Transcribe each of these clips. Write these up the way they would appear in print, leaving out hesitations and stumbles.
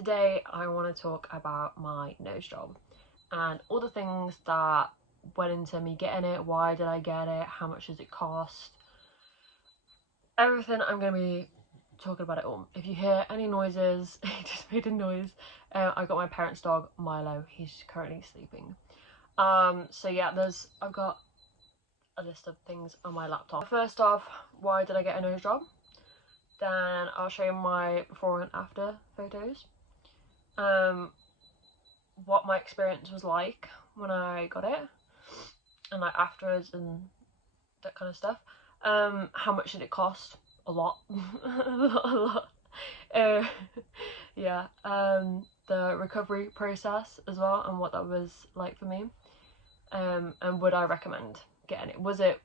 Today I want to talk about my nose job and all the things that went into me getting it. Why did I get it? How much does it cost? Everything. I'm going to be talking about it all. If you hear any noises, he just made a noise. I got my parents' dog Milo. He's currently sleeping. So yeah, I've got a list of things on my laptop. First off, why did I get a nose job? Then I'll show you my before and after photos. What my experience was like when I got it, and like afterwards and that kind of stuff. How much did it cost? A lot. a lot. Yeah. The recovery process as well, and what that was like for me. And would I recommend getting it? Was it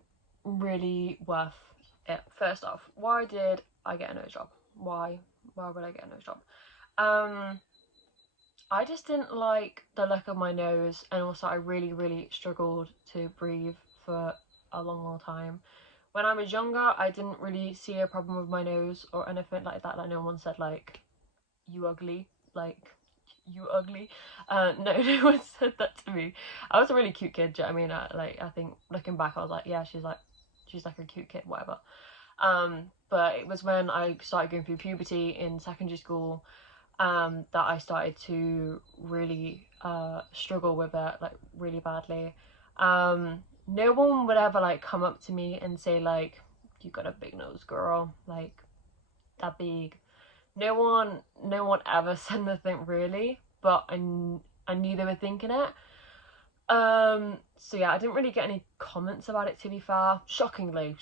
really worth it? First off, why did I get a nose job? Why would I get a nose job? I just didn't like the look of my nose, and also I really struggled to breathe for a long time. When I was younger, I didn't really see a problem with my nose or anything like that. Like no one said like, you ugly, like you ugly. No, no one said that to me. I was a really cute kid. Do you know what I mean? I think looking back, I was like, yeah, she's like a cute kid, whatever. But it was when I started going through puberty in secondary school that I started to really struggle with it, like really badly. No one would ever like come up to me and say like, you got a big nose, girl, like that big. No one ever said nothing really, but I knew they were thinking it. So yeah, I didn't really get any comments about it, to be fair. Shockingly.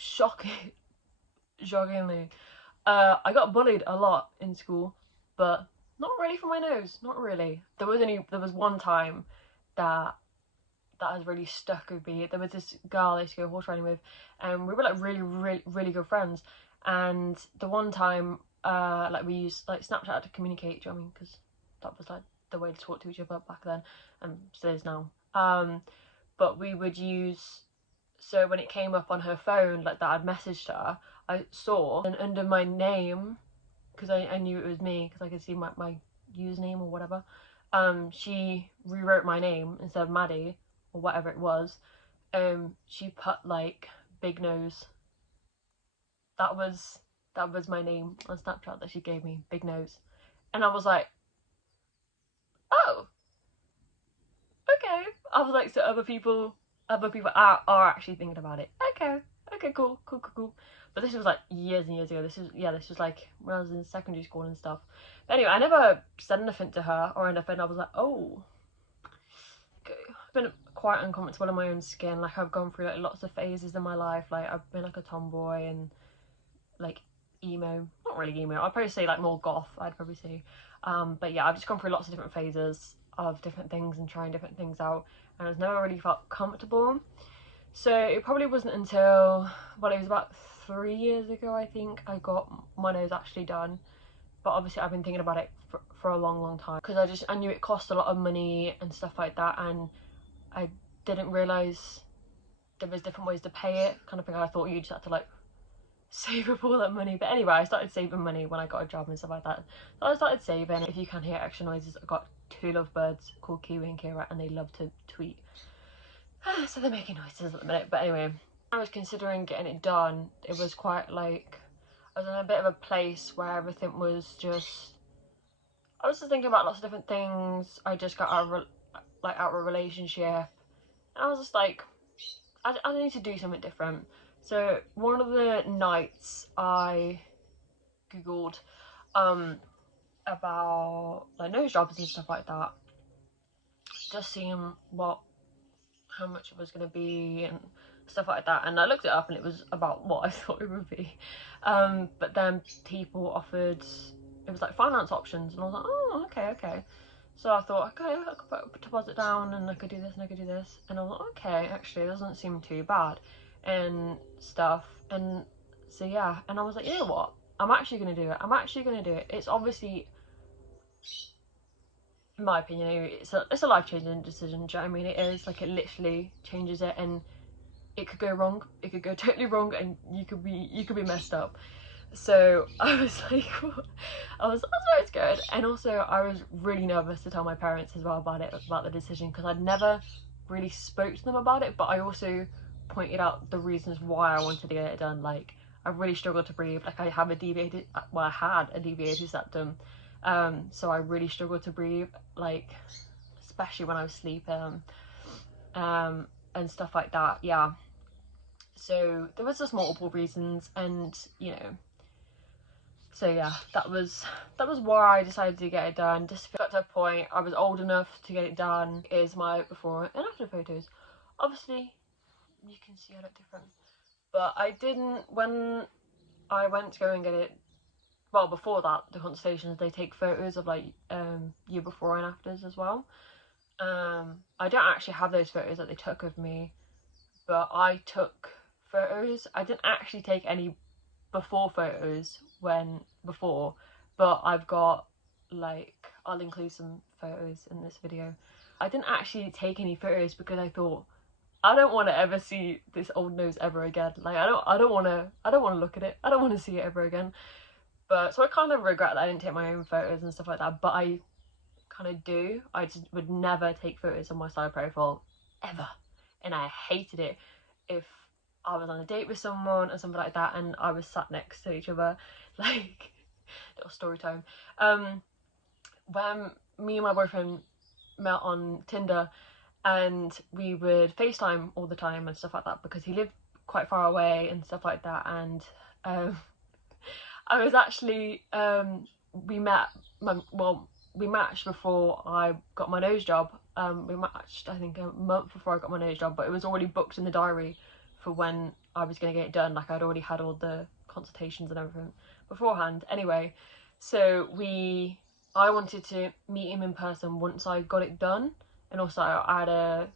I got bullied a lot in school, but not really for my nose, not really. There was one time that has really stuck with me. There was this girl I used to go horse riding with, and we were like really good friends. And the one time, like we used like Snapchat to communicate. Do you know what I mean? Because that was like the way to talk to each other back then, and still is now. But we would use. So when it came up on her phone, like that I'd messaged her, I saw, and under my name, because I knew it was me, because I could see my username or whatever, she rewrote my name instead of Maddie, or whatever it was. She put like Big Nose. That was my name on Snapchat that she gave me, Big Nose. And I was like, oh, okay. I was like, so other people are actually thinking about it. Okay, cool. But this was like years and years ago. This was like when I was in secondary school and stuff. But anyway, I never said anything to her or anything. I was like, oh, okay. I've been quite uncomfortable in my own skin. Like I've gone through like lots of phases in my life. Like I've been like a tomboy and like emo. Not really emo. I'd probably say like more goth. I'd probably say. But yeah, I've just gone through lots of different phases of different things and trying different things out, and I've never really felt comfortable. So it probably wasn't until, well, it was about 3 years ago, I think, I got my nose actually done. But obviously I've been thinking about it for a long time, because I knew it cost a lot of money and stuff like that, and I didn't realise there was different ways to pay it, kind of thing. I thought you just had to like save up all that money. But anyway, I started saving money when I got a job and stuff like that. So I started saving. If you can hear extra noises, I've got 2 lovebirds called Kiwi and Kira, and they love to tweet. So they're making noises at the minute. But anyway, I was considering getting it done. It was quite like, I was in a bit of a place where everything was just, I was just thinking about lots of different things. I just got out of a relationship, and I was just like, I need to do something different. So one of the nights I googled about like nose jobs and stuff like that, just seeing how much it was going to be and stuff like that, and I looked it up and it was about what I thought it would be. But then people offered, it was like finance options, and I was like, oh, okay. So I thought, okay, I could put a deposit down and I could do this and I could do this, and I was like, okay, actually it doesn't seem too bad and stuff. And so yeah, and I was like, you know what, I'm actually going to do it. It's obviously, in my opinion, it's a life-changing decision. Do you know what I mean? It is, like, it literally changes it, and it could go wrong. It could go totally wrong, and you could be messed up. So I was like, I was very scared, and also I was really nervous to tell my parents as well about it, about the decision, because I'd never really spoke to them about it. But I also pointed out the reasons why I wanted to get it done. Like, I really struggled to breathe. Like, I have a deviated, well, I had a deviated septum, so I really struggled to breathe. Like, especially when I was sleeping, and stuff like that. Yeah. So there was just multiple reasons, and so yeah, that was why I decided to get it done. Just got to a point I was old enough to get it done. Is my before and after photos. Obviously, you can see I look different, but I didn't when I went to go and get it. Well, before that, the consultations, they take photos of like you before and afters as well. I don't actually have those photos that they took of me, but I took photos. I didn't actually take any before photos before, but I've got, like, I'll include some photos in this video. I didn't actually take any photos because I thought, I don't want to ever see this old nose ever again. Like, I don't want to look at it. I don't want to see it ever again. But so I kind of regret that I didn't take my own photos and stuff like that, but I kind of do. I just would never take photos on my side profile ever, and I hated it if I was on a date with someone or something like that and I was sat next to each other. Like, little story time. When me and my boyfriend met on Tinder, and we would FaceTime all the time and stuff like that because he lived quite far away and stuff like that. And I was actually we met well, we matched before I got my nose job. We matched, I think, a month before I got my nose job, but it was already booked in the diary for when I was going to get it done. Like, I'd already had all the consultations and everything beforehand. Anyway, so I wanted to meet him in person once I got it done, and also I had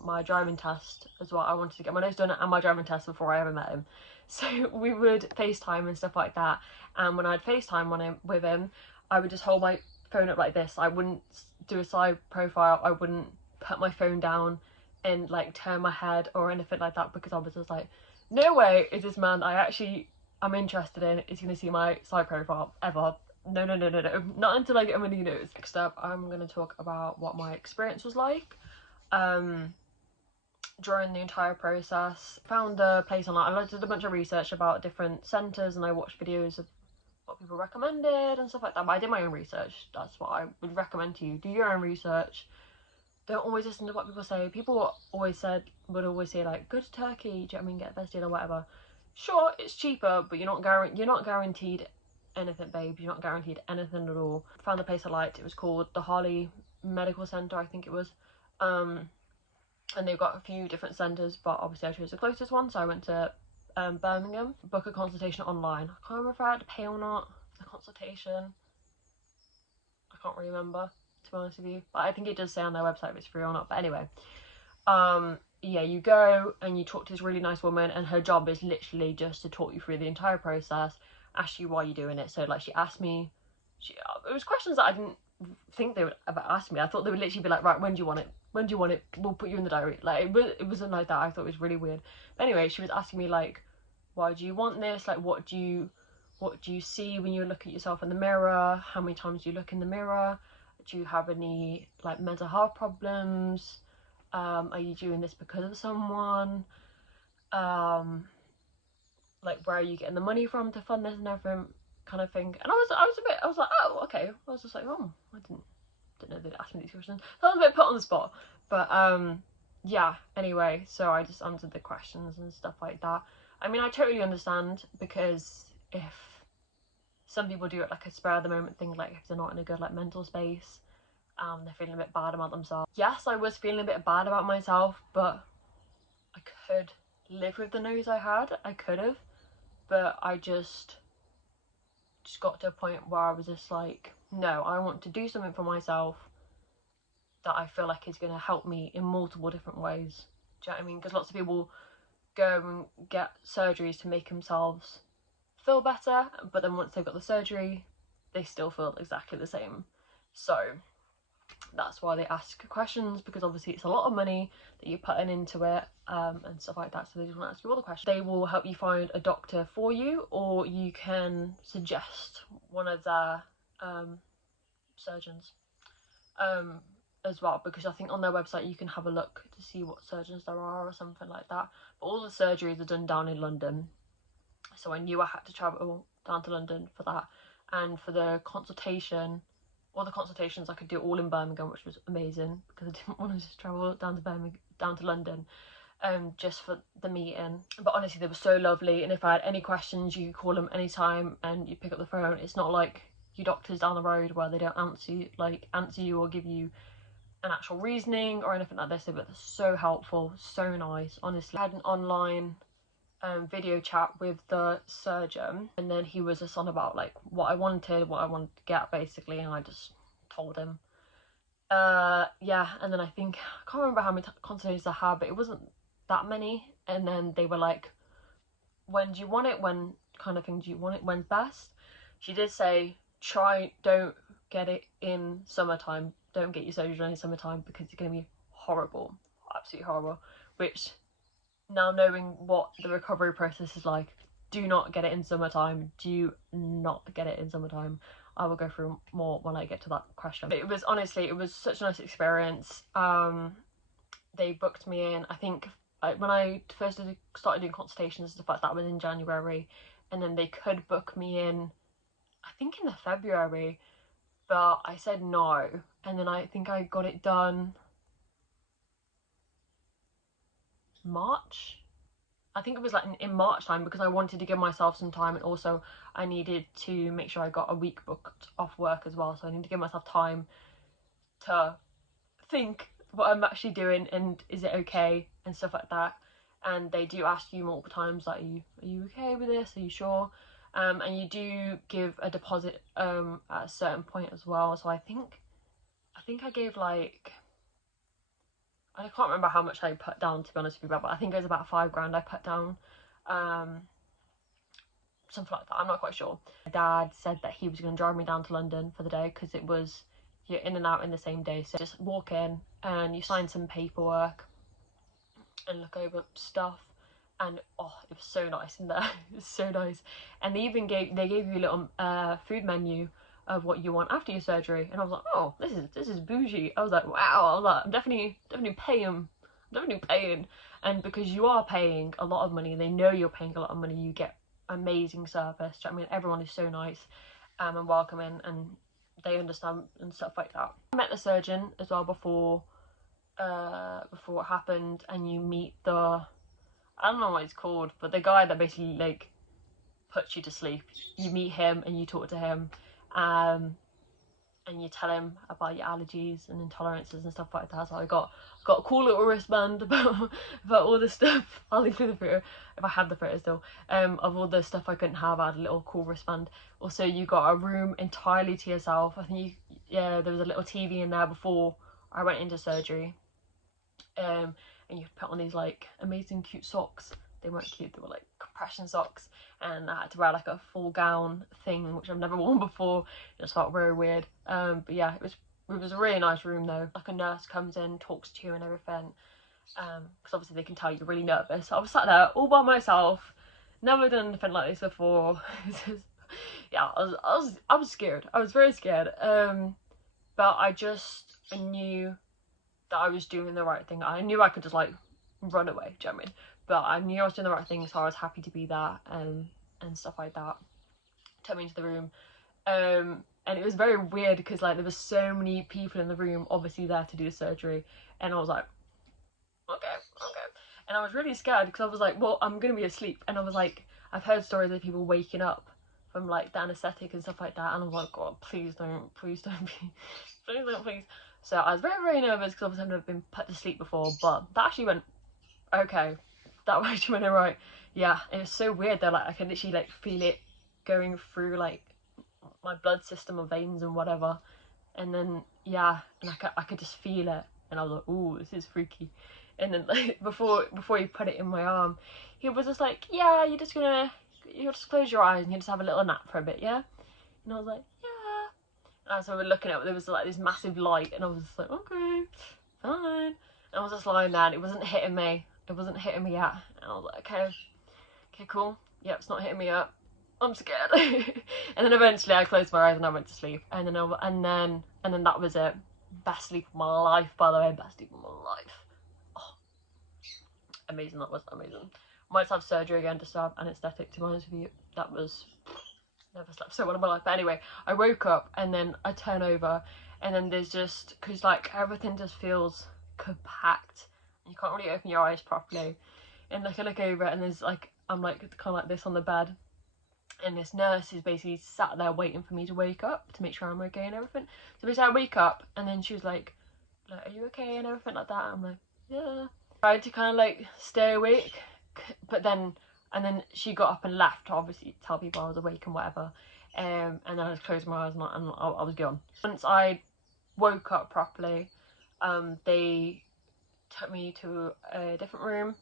my driving test as well. I wanted to get my nose done and my driving test before I ever met him. So we would FaceTime and stuff like that. And when I'd FaceTime with him, I would just hold my phone up like this. I wouldn't do a side profile. I wouldn't put my phone down and like turn my head or anything like that, because I was just like, no way is this man I'm interested in is going to see my side profile ever. No, no, no, no, no. Not until I get my new nose. Next up, I'm going to talk about what my experience was like during the entire process. Found a place online. I did a bunch of research about different centres, and I watched videos of what people recommended and stuff like that, but I did my own research. That's what I would recommend to you. Do your own research. Don't always listen to what people say. People would always say, like, go to Turkey, do you know what I mean, get the best deal or whatever. Sure, it's cheaper, but you're not guaranteed anything, babe. You're not guaranteed anything at all. Found the place I liked. It was called the Harley Medical Centre, I think it was. And they've got a few different centres, but obviously I chose the closest one, so I went to Birmingham. Book a consultation online. I can't remember if I had to pay or not for the consultation. I can't really remember, to be honest with you, but I think it does say on their website if it's free or not. But anyway, yeah, you go and you talk to this really nice woman, and her job is literally just to talk you through the entire process, ask you why you're doing it. So, like, she asked me, it was questions that I didn't think they would ever ask me. I thought they would literally be like, right, when do you want it? When do you want it? We'll put you in the diary. Like, it wasn't like that. I thought it was really weird. But anyway, she was asking me, like, why do you want this? Like, what do you see when you look at yourself in the mirror? How many times do you look in the mirror? Do you have any, like, mental health problems? Are you doing this because of someone? Like, where are you getting the money from to fund this and everything, kind of thing. And I was like, oh, okay. I was just like, oh, I didn't know they'd ask me these questions. So I was a bit put on the spot. But yeah, anyway, so I just answered the questions and stuff like that. I mean, I totally understand, because if some people do it like a spur of the moment thing, like if they're not in a good, like, mental space, they're feeling a bit bad about themselves. Yes, I was feeling a bit bad about myself, but I could live with the nose I had. I could have, but I just got to a point where I was just like, no, I want to do something for myself that I feel like is going to help me in multiple different ways. Do you know what I mean? Because lots of people go and get surgeries to make themselves feel better, but then once they've got the surgery, they still feel exactly the same. So that's why they ask questions, because obviously it's a lot of money that you're putting into it, and stuff like that, so they just want to ask you all the questions. They will help you find a doctor for you, or you can suggest one of their surgeons as well, because I think on their website you can have a look to see what surgeons there are or something like that. But all the surgeries are done down in London, so I knew I had to travel down to London for that. And for the consultation, all the consultations I could do all in Birmingham, which was amazing, because I didn't want to just travel down to Birmingham, down to London, just for the meeting. But honestly, they were so lovely, and if I had any questions, you could call them anytime and you pick up the phone. It's not like your doctors down the road where they don't answer you or give you an actual reasoning or anything like this. They were so helpful, so nice, honestly. I had an online video chat with the surgeon, and then he was just on about like what I wanted to get basically, and I just told him. Yeah, and then I think, I can't remember how many consultations I had, but it wasn't that many. And then they were like, when do you want it, when kind of thing do you want it, when's best? She did say, don't get it in summertime, don't get your surgery done in summertime, because it's going to be horrible, absolutely horrible. Which, now knowing what the recovery process is like, do not get it in summertime, do not get it in summertime. I will go through more when I get to that question. It was, honestly, it was such a nice experience. They booked me in, I think, when I first started doing consultations and stuff like that was in January, and then they could book me in, I think in the February, but I said no, and then I think I got it done March. I think it was like in March time, because I wanted to give myself some time, and also I needed to make sure I got a week booked off work as well, so I need to give myself time to think what I'm actually doing and is it okay and stuff like that. And they do ask you multiple times, like, are you okay with this, are you sure? And you do give a deposit at a certain point as well. So I think I gave like, I can't remember how much I put down, to be honest with you, but I think it was about £5,000 I put down, something like that, I'm not quite sure. My dad said that he was going to drive me down to London for the day, because it was, you're in and out in the same day, so just walk in and you sign some paperwork and look over stuff, and oh, it was so nice in there. It was so nice. And they even gave you a little food menu of what you want after your surgery, and I was like, oh, this is bougie. I was like, wow. I was like, I'm definitely paying. And because you are paying a lot of money, they know you're paying a lot of money, you get amazing service. Do you know what I mean? Everyone is so nice and welcoming, and they understand and stuff like that. I met the surgeon as well before it happened, and you meet the, I don't know what it's called, but the guy that basically like puts you to sleep. You meet him and you talk to him, and you tell him about your allergies and intolerances and stuff like that. So I got a cool little wristband about all the stuff. I'll include the photo if I have the photo still, of all the stuff I couldn't have. I had a little cool wristband. Also, you got a room entirely to yourself. I think there was a little TV in there before I went into surgery, and you put on these like amazing cute socks. They weren't cute, they were like compression socks, and I had to wear like a full gown thing, which I've never worn before. It just felt very weird. But yeah, it was a really nice room though. Like a nurse comes in, talks to you and everything, because obviously they can tell you're really nervous. I was sat there all by myself, never done anything like this before. Yeah, I was scared. I was very scared. But I knew that I was doing the right thing. I knew I could just like run away, do you know what I mean? But I knew I was doing the right thing, so I was happy to be there, and stuff like that. Took me into the room, and it was very weird because like there was so many people in the room, obviously there to do the surgery, and I was like, okay, and I was really scared because I was like, well, I'm gonna be asleep, and I was like, I've heard stories of people waking up from like the anaesthetic and stuff like that, and I was like, God, please don't be, please. So I was very, very nervous because obviously I've never been put to sleep before, but that actually went okay. That actually went alright. Yeah, it was so weird though, like I could literally like feel it going through like my blood system or veins and whatever, and then yeah, and I could just feel it, and I was like, ooh, this is freaky. And then like before he put it in my arm, he was just like, yeah, you'll just close your eyes and you just have a little nap for a bit, yeah? And I was like, yeah. as I was looking at it, there was like this massive light, and I was just like, okay, fine. And I was just lying there, and it wasn't hitting me. It wasn't hitting me yet. And I was like, okay, cool. Yep, it's not hitting me yet. I'm scared. And then eventually I closed my eyes and I went to sleep. And then that was it. Best sleep of my life, by the way. Best sleep of my life. Oh, amazing. That was amazing. Might have surgery again to start anaesthetic, to be honest with you. That was, never slept so well in my life. But anyway, I woke up and then I turn over, and then there's just, because like everything just feels compact. You can't really open your eyes properly. And like I look over and there's like, I'm like kind of like this on the bed, and this nurse is basically sat there waiting for me to wake up to make sure I'm okay and everything. So basically I wake up and then she was like, are you okay and everything like that. I'm like, yeah. I tried to kind of like stay awake, but then, and then she got up and left to obviously tell people I was awake and whatever. And then I just closed my eyes and I was gone. Once I woke up properly, they took me to a different room,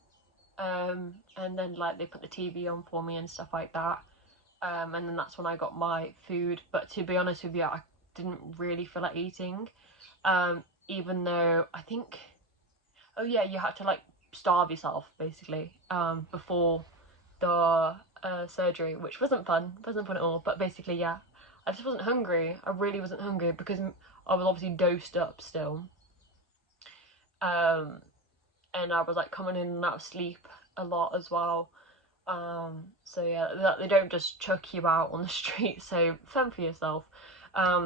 and then like they put the TV on for me and stuff like that. And then that's when I got my food. But to be honest with you, I didn't really feel like eating, even though I think, oh yeah, you had to like starve yourself basically before the surgery, which wasn't fun at all. But basically, yeah, I just wasn't hungry. I really wasn't hungry because I was obviously dosed up still, and I was like coming in and out of sleep a lot as well. So yeah, they don't just chuck you out on the street, so fend for yourself.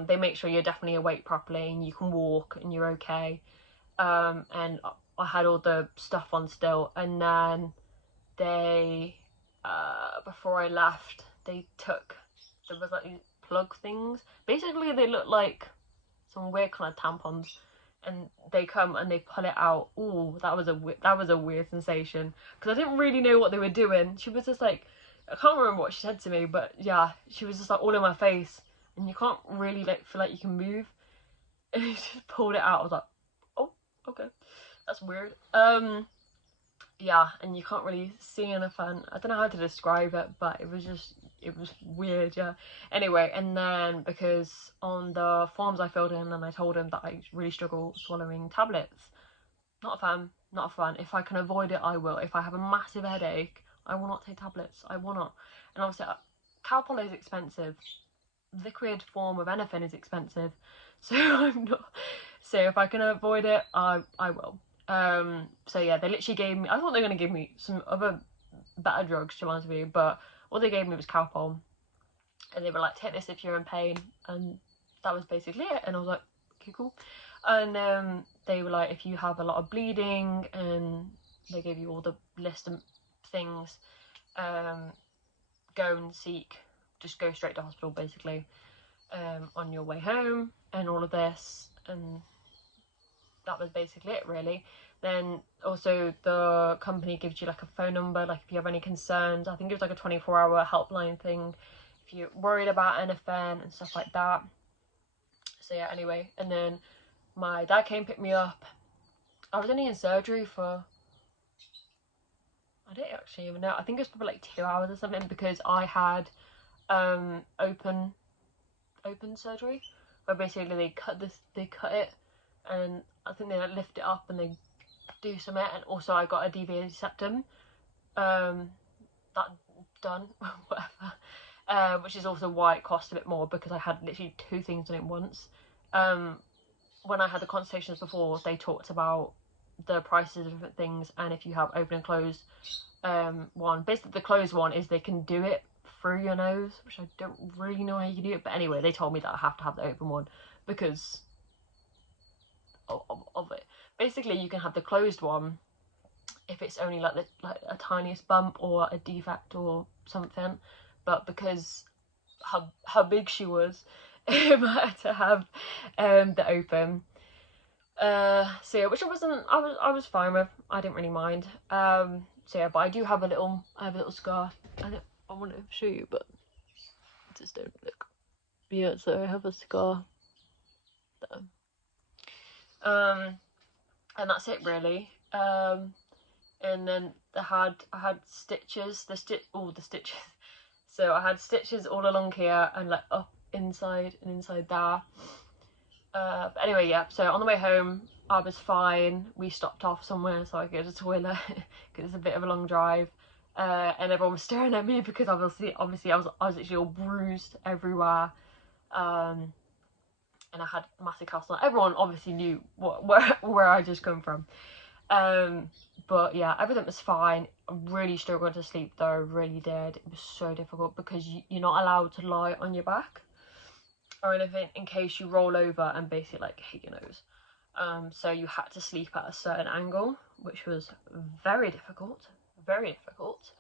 They make sure you're definitely awake properly and you can walk and you're okay. And I had all the stuff on still, and then they, before I left, there was like these plug ththings. Basically they look like some weird kind of tampons, and they come and they pull it out. Ooh, that was a weird sensation, because I didn't really know what they were doing. She was just like, I can't remember what she said to me, but yeah, she was just like all in my face, and you can't really like feel like you can move. And she just pulled it out. I was like, oh, okay, that's weird. Yeah, and you can't really see anything. I don't know how to describe it, but it was weird, yeah. Anyway, and then because on the forms I filled in and I told him that I really struggle swallowing tablets. Not a fan, not a fan. If I can avoid it, I will. If I have a massive headache, I will not take tablets. I will not. And obviously, Calpol is expensive. Liquid form of anything is expensive. So I'm not. So if I can avoid it, I will. So yeah, they literally gave me, I thought they were going to give me some other better drugs, to be honest with you, but all they gave me was Calpol, and they were like, take this if you're in pain, and that was basically it. And I was like, okay, cool. And they were like, if you have a lot of bleeding, and they gave you all the list of things, just go straight to hospital basically, on your way home, and all of this, and that was basically it really. Then also the company gives you like a phone number, like if you have any concerns. I think it was like a 24-hour helpline thing if you're worried about anything and stuff like that. So yeah, anyway, and then my dad came pick me up. I was only in surgery for, I don't actually even know, I think it was probably like 2 hours or something, because I had open surgery, where basically they cut it, and I think they like lift it up and they do some it, and also I got a deviated septum, that done, whatever, which is also why it cost a bit more, because I had literally 2 things done at once. When I had the consultations before, they talked about the prices of different things, and if you have open and closed one, basically the closed one is they can do it through your nose, which I don't really know how you can do it, but anyway, they told me that I have to have the open one because of it. Basically, you can have the closed one if it's only like a tiniest bump or a defect or something, but because how big she was, I had to have the open. So yeah, which I was fine with. I didn't really mind. So yeah, but I have a little scar. I want to show you, but just don't look. But yeah, so I have a scar there. And that's it really. And then I had stitches, all the stitches. So I had stitches all along here and like up inside and inside there. But anyway, yeah, so on the way home I was fine. We stopped off somewhere so I could go to the toilet because it's a bit of a long drive. And everyone was staring at me because obviously I was literally all bruised everywhere. And I had a massive cast on. Everyone obviously knew where I just come from. But yeah, everything was fine. I really struggled to sleep though, really did. It was so difficult because you're not allowed to lie on your back or anything in case you roll over and basically like hit your nose. So you had to sleep at a certain angle, which was very difficult, very difficult.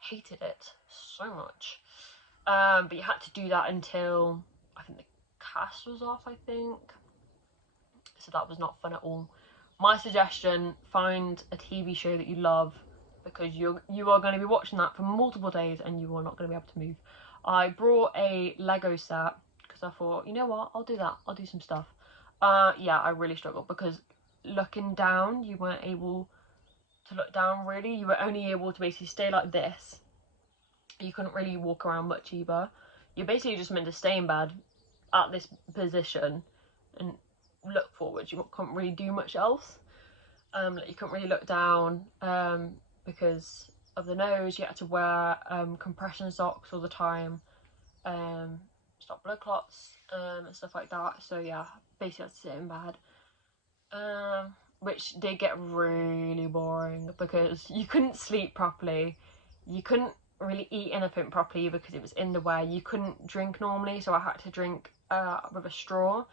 Hated it so much. But you had to do that until I think the cast was off, I think. So that was not fun at all. My suggestion, find a TV show that you love because you are going to be watching that for multiple days and you are not going to be able to move. I brought a Lego set because I thought, you know what, I'll do that. I'll do some stuff. Yeah, I really struggled because looking down, you weren't able to look down really. You were only able to basically stay like this. You couldn't really walk around much either. You're basically just meant to stay in bed at this position and look forward. You couldn't really do much else. Like you couldn't really look down because of the nose. You had to wear compression socks all the time, stop blood clots and stuff like that. So yeah, basically I had to sit in bed, which did get really boring because you couldn't sleep properly. You couldn't really eat anything properly because it was in the way. You couldn't drink normally, so I had to drink with a straw.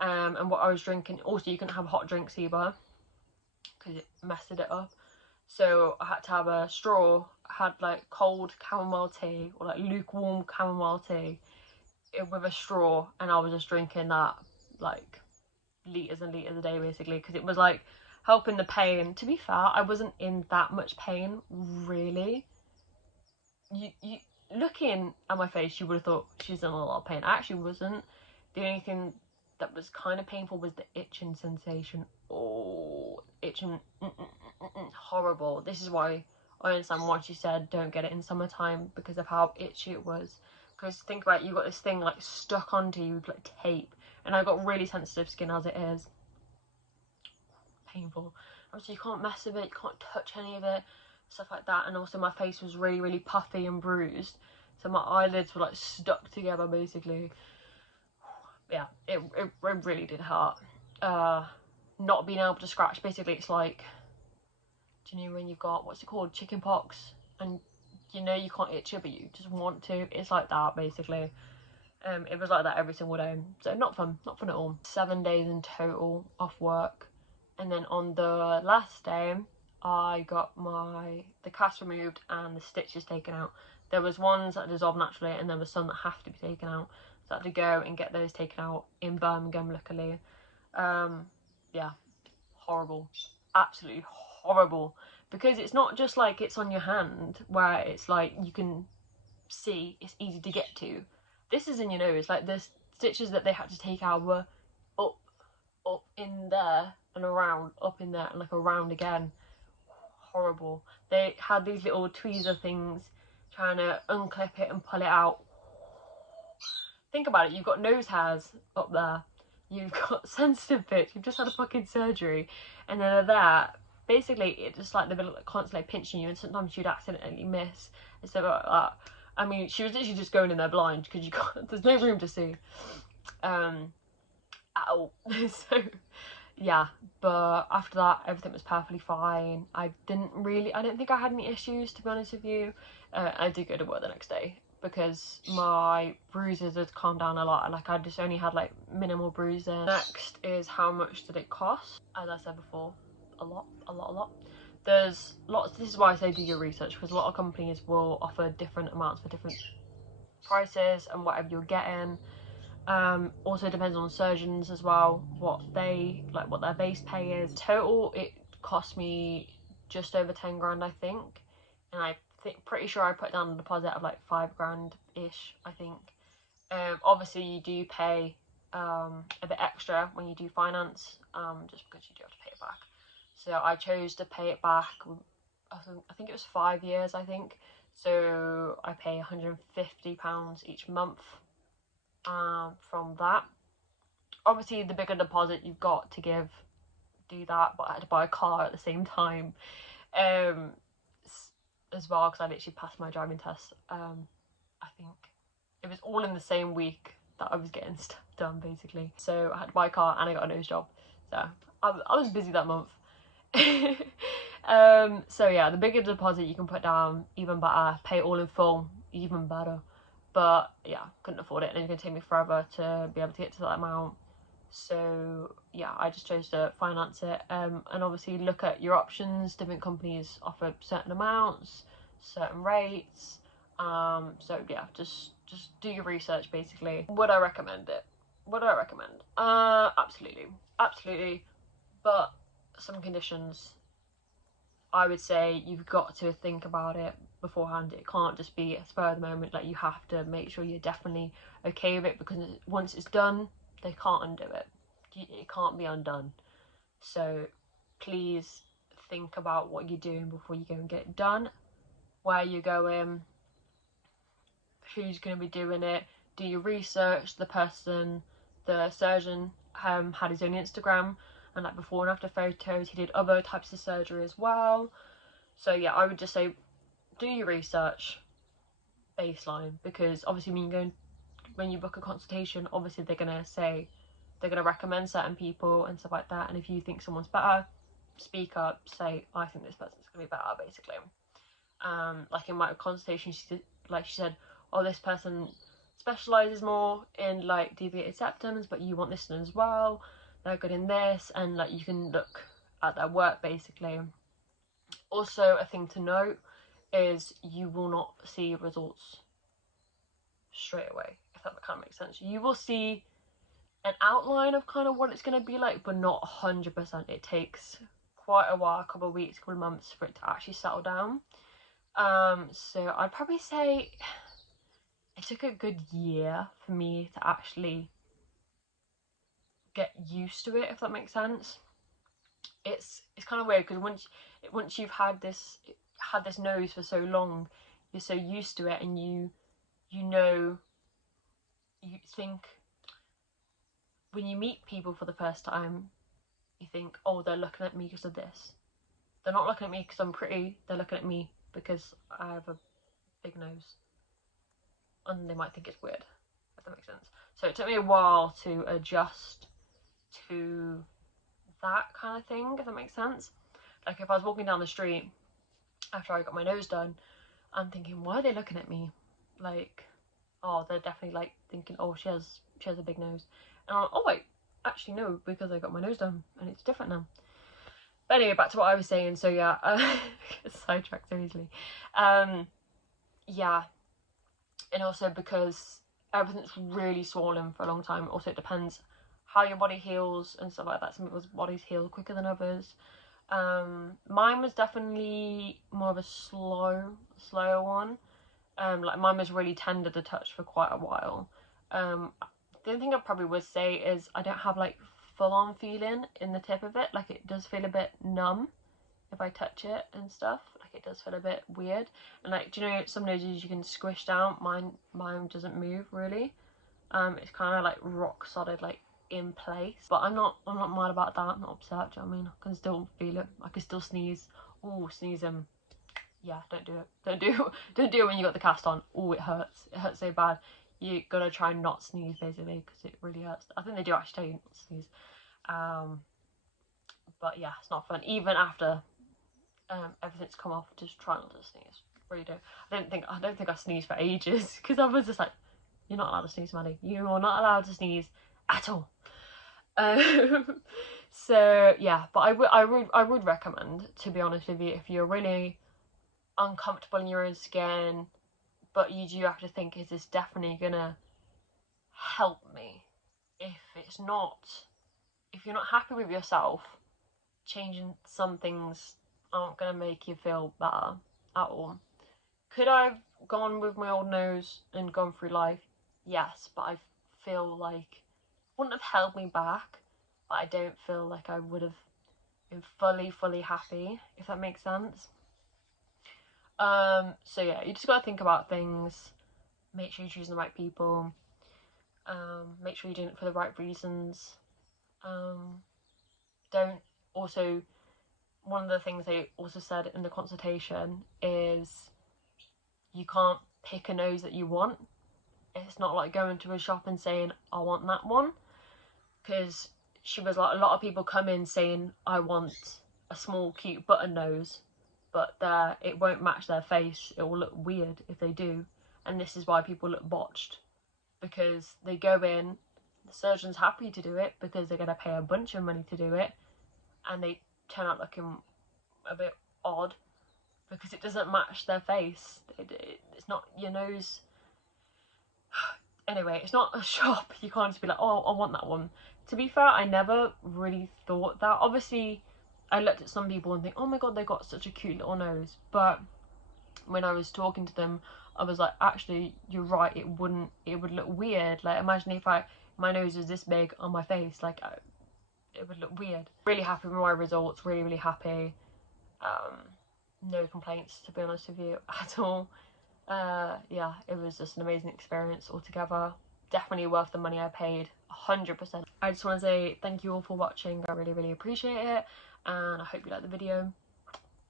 And what I was drinking, also you couldn't have hot drinks either because it messed it up. So I had to have a straw. I had like cold chamomile tea or like lukewarm chamomile tea with a straw, and I was just drinking that like litres and litres a day basically because it was like helping the pain. To be fair, I wasn't in that much pain really. You looking at my face, you would have thought she's in a lot of pain. I actually wasn't. The only thing that was kind of painful was the itching sensation. Oh, itching, horrible. This is why I understand why she said don't get it in summertime because of how itchy it was. Because think about it, you got this thing like stuck onto you with like tape, and I got really sensitive skin as it is. Painful. Obviously you can't mess with it, you can't touch any of it, stuff like that. And also my face was really puffy and bruised, so my eyelids were like stuck together basically. Yeah, it really did hurt. Not being able to scratch, basically it's like, do you know when you've got, what's it called, chicken pox, and you know you can't itch it but you just want to? It's like that basically. It was like that every single day, so not fun at all. 7 days in total off work, and then on the last day I got the cast removed and the stitches taken out. There was ones that dissolve naturally and there was some that have to be taken out, so I had to go and get those taken out in Birmingham luckily. Yeah, horrible, absolutely horrible, because it's not just like it's on your hand where it's like you can see, it's easy to get to. This is in your nose. Like the stitches that they had to take out were up in there and around, up in there and like around again. Horrible. They had these little tweezer things trying to unclip it and pull it out. Think about it, you've got nose hairs up there, you've got sensitive bits, you've just had a fucking surgery, and then they're there. Basically, it's just like they're like constantly pinching you, and sometimes you'd accidentally miss and stuff like that. I mean, she was literally just going in there blind because there's no room to see at all. So yeah, but after that everything was perfectly fine. I don't think I had any issues, to be honest with you. I did go to work the next day because my bruises had calmed down a lot. Like I just only had like minimal bruising. Next is how much did it cost? As I said before, a lot. There's lots. This is why I say do your research, because a lot of companies will offer different amounts for different prices and whatever you're getting. Also depends on surgeons as well, what their base pay is. Total, it cost me just over 10 grand, I think, and pretty sure I put down a deposit of like 5 grand ish, I think. Obviously you do pay a bit extra when you do finance, just because you do have to pay it back. So I chose to pay it back. I think it was 5 years, I think. So I pay £150 each month. from that. Obviously, the bigger deposit you've got to give, do that, but I had to buy a car at the same time, as well, because I literally passed my driving test. I think it was all in the same week that I was getting stuff done, basically. So I had to buy a car and I got a nose job. So I was busy that month. So yeah, the bigger deposit you can put down, even better. Pay it all in full, even better. But yeah, couldn't afford it, and it's gonna take me forever to be able to get to that amount. So yeah, I just chose to finance it, and obviously look at your options. Different companies offer certain amounts, certain rates. So yeah, just do your research, basically. Would I recommend it? What do I recommend? Absolutely, absolutely, but some conditions. I would say you've got to think about it beforehand. It can't just be a spur of the moment. Like, you have to make sure you're definitely okay with it, because once it's done, they can't undo it. It can't be undone. So please think about what you're doing before you go and get it done, where you're going, who's going to be doing it. Do your research. The surgeon had his own Instagram, and like before and after photos, he did other types of surgery as well. So yeah, I would just say do your research baseline, because obviously when you book a consultation, obviously they're gonna recommend certain people and stuff like that. And if you think someone's better, speak up, say I think this person's gonna be better, basically. Like in my consultation, she said, oh, this person specializes more in like deviated septums, but you want this one as well. They're good in this, and like you can look at their work, basically. Also, a thing to note is you will not see results straight away, if that kind of makes sense. You will see an outline of kind of what it's going to be like, but not 100%. It takes quite a while, a couple of weeks, a couple of months for it to actually settle down. So I'd probably say it took a good year for me to actually get used to it, if that makes sense. It's kind of weird, because once you've had this nose for so long, you're so used to it, and you think, when you meet people for the first time, you think, oh, they're looking at me because of this. They're not looking at me because I'm pretty. They're looking at me because I have a big nose, and they might think it's weird, if that makes sense. So it took me a while to adjust to that kind of thing, if that makes sense. Like, if I was walking down the street after I got my nose done, I'm thinking, why are they looking at me? Like, oh, they're definitely like thinking, oh, she has a big nose. And I'm like, oh wait, actually no, because I got my nose done and it's different now. But anyway, back to what I was saying. So yeah, get sidetracked so easily. Yeah, and also because everything's really swollen for a long time. Also, it depends how your body heals and stuff like that. Some people's bodies heal quicker than others. Mine was definitely more of a slower one. Like, mine was really tender to touch for quite a while. The only thing I probably would say is I don't have like full on feeling in the tip of it. Like, it does feel a bit numb if I touch it and stuff. Like, it does feel a bit weird. And like, do you know some noses you can squish down? Mine doesn't move really. It's kind of like rock solid, like in place. But I'm not mad about that. I'm not upset. Do you know what I mean? I can still feel it. I can still sneeze. Oh, sneezing. Yeah, don't do it. Don't do it when you got the cast on. Oh, it hurts. It hurts so bad. You gotta try and not sneeze, basically, because it really hurts. I think they do actually tell you not to sneeze. But yeah, it's not fun. Even after everything's come off, just try not to sneeze. Really do. I don't think I sneezed for ages, because I was just like, you're not allowed to sneeze, Maddie. You are not allowed to sneeze at all. So yeah, but I would recommend, to be honest with you, if you're really uncomfortable in your own skin, but you do have to think, is this definitely gonna help me? If it's not, if you're not happy with yourself, changing some things aren't gonna make you feel better at all. Could I have gone with my old nose and gone through life? Yes, but I feel like it wouldn't have held me back, but I don't feel like I would have been fully happy, if that makes sense. So yeah, you just gotta think about things, make sure you're choosing the right people. Make sure you're doing it for the right reasons. Don't also, one of the things they also said in the consultation is you can't pick a nose that you want. It's not like going to a shop and saying, I want that one. Because she was like, a lot of people come in saying, I want a small, cute button nose, but it won't match their face. It will look weird if they do. And this is why people look botched. Because they go in, the surgeon's happy to do it because they're going to pay a bunch of money to do it. And they turn out looking a bit odd because it doesn't match their face. It's not your nose. Anyway, it's not a shop. You can't just be like, oh, I want that one. To be fair, I never really thought that. Obviously, I looked at some people and think, oh my god, they got such a cute little nose. But when I was talking to them, I was like, actually, you're right. It would look weird. Like, imagine if my nose was this big on my face. Like, it would look weird. Really happy with my results. Really, really happy. No complaints, to be honest with you, at all. Yeah, it was just an amazing experience altogether. Definitely worth the money I paid, 100%. I just want to say thank you all for watching. I really, really appreciate it, and I hope you liked the video.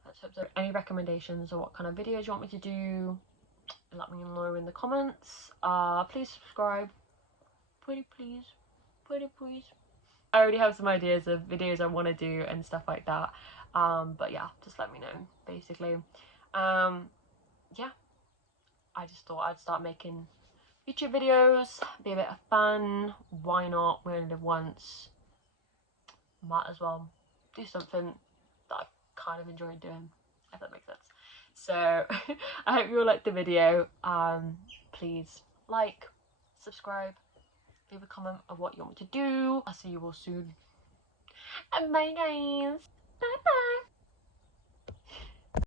Let's hope so. Any recommendations or what kind of videos you want me to do, let me know in the comments. Please subscribe. Pretty please. Pretty please. I already have some ideas of videos I want to do and stuff like that. But yeah, just let me know, basically. Yeah. I just thought I'd start making YouTube videos, be a bit of fun. Why not? We only live once. Might as well do something that I kind of enjoyed doing, if that makes sense. So I hope you all liked the video. Please like, subscribe, leave a comment of what you want me to do. I'll see you all soon. And bye guys. Bye bye.